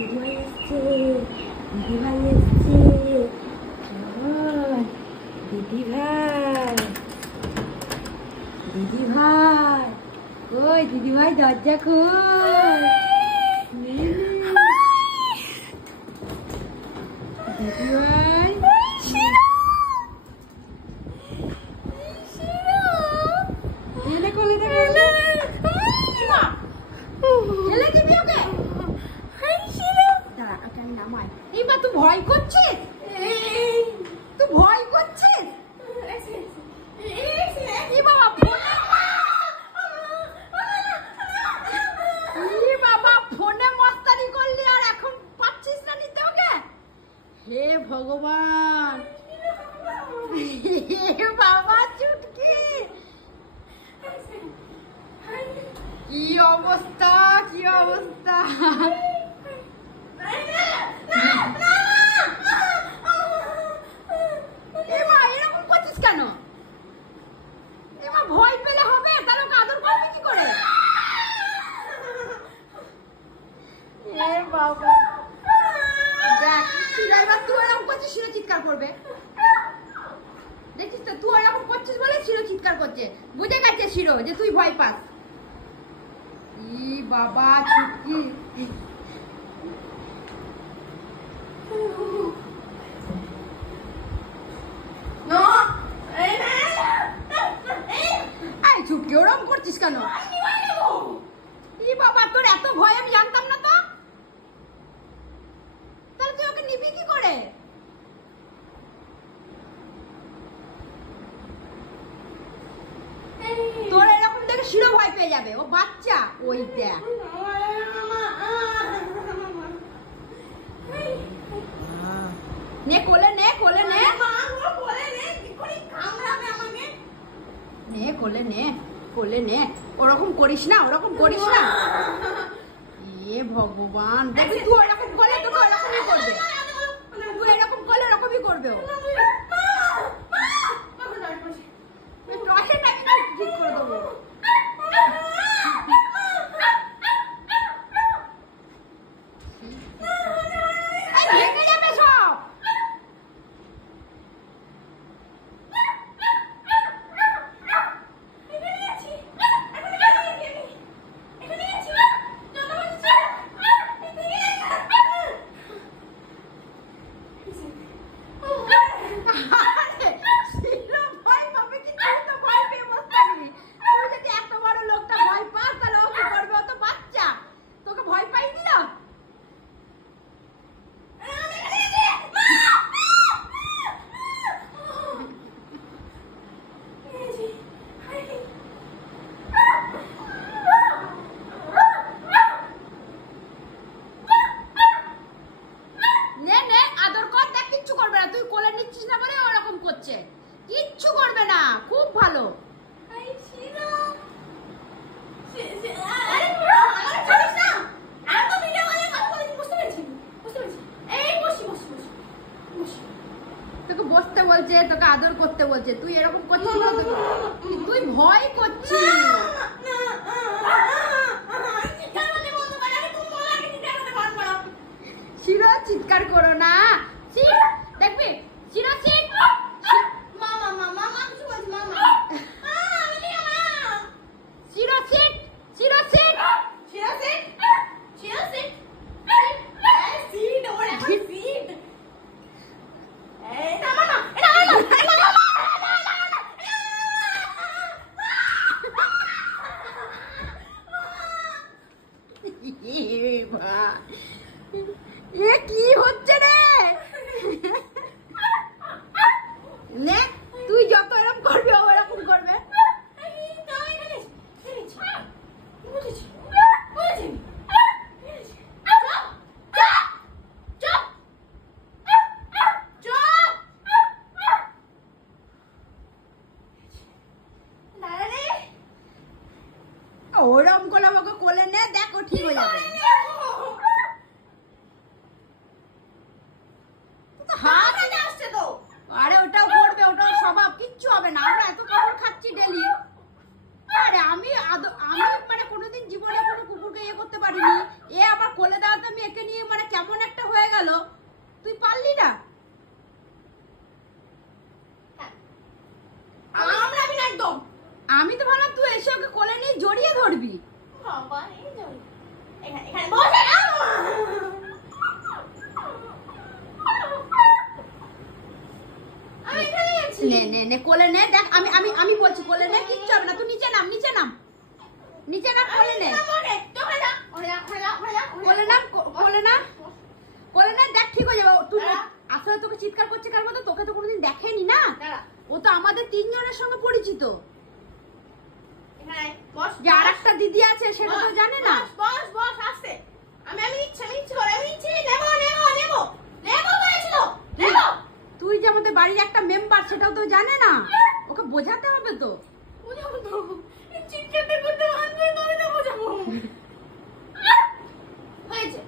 দিদিভাই এসছে, দিদিভাই এসছে, দিদিভাই, দিদিভাই, ওই দিদিভাই দরজা খোল। দিদিভাই এনে কোলে দেখো, খেলে দিবি ওকে। দাঁড়া ওকে আমি নামাই। এইবার তুই ভয় করছিস, তুই ভয় করছিস। বাবা ফোনে মস্তানি করলি আর এখন পাচ্ছিস না নিতে ওকে। হে ভগবান, বাবা চুটকি, কি অবস্থা, কি অবস্থা। এরকম করছিস কেন? এবার ভয় পেলে হবে, তাহলে ওকে আদর করবি কি করে? এ বাবা দেখ, এবার তুই এরকম করছিস, শিরো চিৎকার করবে। দেখিস তো তুই এরকম করছিস বলে শিরো চিৎকার করছে। বুঝে গেছে শিরো যে তুই ভয় পাস। ই বাবা চুটকি, চুটকি ওরকম করছিস কেন? ই বাবা তোর এত ভয় আমি জানতাম না তো। তাহলে তুই ওকে নিবি কি করে? তোর এরকম দেখে শিরো ভয় পেয়ে যাবে, ও বাচ্চা। ওই দেখ নে কোলে, নে কোলে, নে নে কোলে, নে কোলে, নে। ওরকম করিস না, ওরকম করিস না। এ ভগবান, দেখবি তুই ওরকম করলে তোকে ওরকমই করবে। তুই এরকম করলে ওরকমই করবে ও। ঠিক করে দেবো। ভেঙে যাবে সব। কিচ্ছু করবে না, খুব ভালো। তোকে বসতে বলছে, তোকে আদর করতে বলছে, তুই এরকম করছিস না। তুই ভয় করছিস। শিরো চিৎকার করো না, দেখবি শিরো এ কি হচ্ছে রে? নে তুই যত এরকম করবি ও এরকম করবে। ওরকম করে আমাকে কোলে নে, দেখো ঠিক হয়ে যাবে। এ আবার কোলে দেওয়াতে আমি একে নিয়ে মানে কেমন একটা হয়ে গেল, তুই পারলি না। আমি তো ভাবলাম তুই এসে ওকে কোলে নিয়ে জড়িয়ে ধরবি। নে নে নে কোলে নে, দেখ আমি আমি আমি বলছি কোলে নে, কিচ্ছু হবে না, তুই নিচে নাম, নিচে নাম, নিচে নাম, কোলে নে, কোলে নাম, কোলে নাম, কোলে নে, দেখ ঠিক হয়ে যাবে। তুই আসলে তোকে চিৎকার করছে কার মতো, তোকে তো কোনোদিন দেখেনি না, ও তো আমাদের তিনজনের সঙ্গে পরিচিত। যে আর একটা দিদি আছে সেটা তো জানে না। তুই যে আমাদের বাড়ির একটা মেম্বার সেটাও তো জানে না, ওকে বোঝাতে হবে তো। হয়েছে